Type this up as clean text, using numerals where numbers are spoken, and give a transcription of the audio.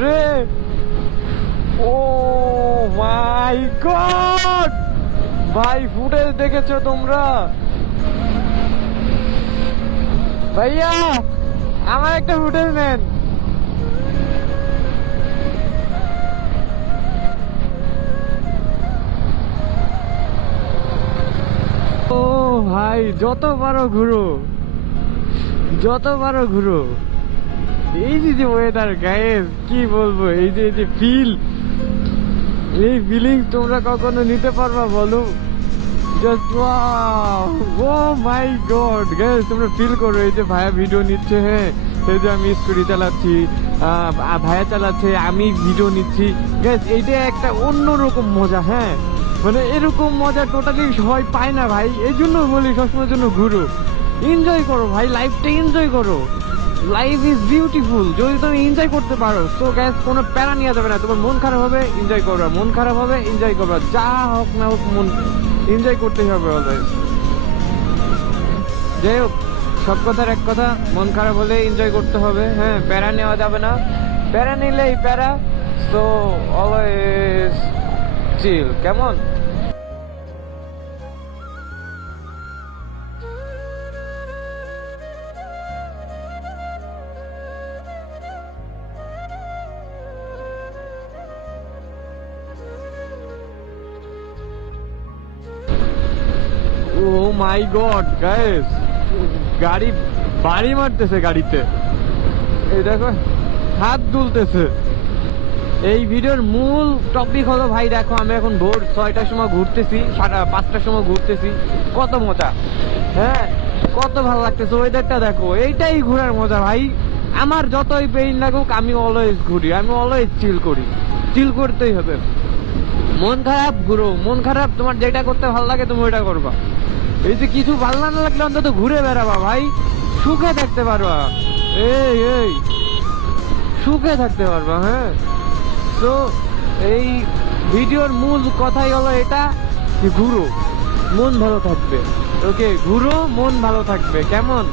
রে, ও মাই গড ভাই, ফুটেজ দেখেছো তোমরা? ভাইয়া আমার একটা ফুটেজ নেন। ও ভাই, যত পারো ঘুরো, যত পারো ঘুরো। এই যে ওয়েদার গাইস, কি বলবো, এই যে ফিল, এই ফিলিং তোমরা কখনো নিতে পারবা বলো? জাস্ট ওয়াও, ও মাই গড গাইস, তোমরা ফিল করো। এই যে ভাইয়া ভিডিও নিচ্ছে, হ্যাঁ, এই যে আমি স্কুটি চালাচ্ছি, ভাইয়া চালাচ্ছে, আমি ভিডিও নিচ্ছি গাইস, এইটা একটা অন্যরকম মজা। হ্যাঁ, মানে এরকম মজা টোটালি সবাই পায় না ভাই। এই জন্য বলি সবসময়ের জন্য ঘুরো, এনজয় করো ভাই, লাইফটা এনজয় করো। লাইফ ইজ বিউটিফুল যদি তুমি এনজয় করতে পারো। সো গ্যাস, কোনো প্যারা নিয়ে যাবে না। তোমার মন খারাপ হবে, এনজয় করবা, মন খারাপ হবে, এনজয় করবা, যা হোক না হোক মন এনজয় করতেই হবে অলওয়েজ। যাই হোক, সব কথার এক কথা, মন খারাপ হলে এনজয় করতে হবে। হ্যাঁ, প্যারা নেওয়া যাবে না, প্যারা নিলেই প্যারা। সো অলওয়েজ চিল, কেমন? ও মাই গড গাইস, গাড়ি বাড়ি মারতেছে গাড়িতে, এই দেখো হাত দুলতেছে। এই ভিডিওর মূল টপিক হলো ভাই, দেখো আমি এখন ভোর 6টার সময় ঘুরতেছি, 5টার সময় ঘুরতেছি, কত মজা। হ্যাঁ, কত ভালো লাগতেছে, ওয়েদারটা দেখো, এইটাই ঘোরার মজা ভাই। আমার যতই পেইন লাগুক, আমি অলওয়েজ ঘুরি, আমি অলওয়েজ চিল করি, চিল করতেই হবে। মন খারাপ ঘুরো, মন খারাপ, তোমার যেটা করতে ভালো লাগে তুমি ওইটা করবা। এই যে কিছু ভালো না লাগলে অন্তত ঘুরে বেড়াবা ভাই, সুখে থাকতে পারবা। এই সুখে থাকতে পারবা। হ্যাঁ, তো এই ভিডিওর মূল কথাই হলো এটা, যে ঘুরো, মন ভালো থাকবে। ওকে, ঘুরো, মন ভালো থাকবে, কেমন?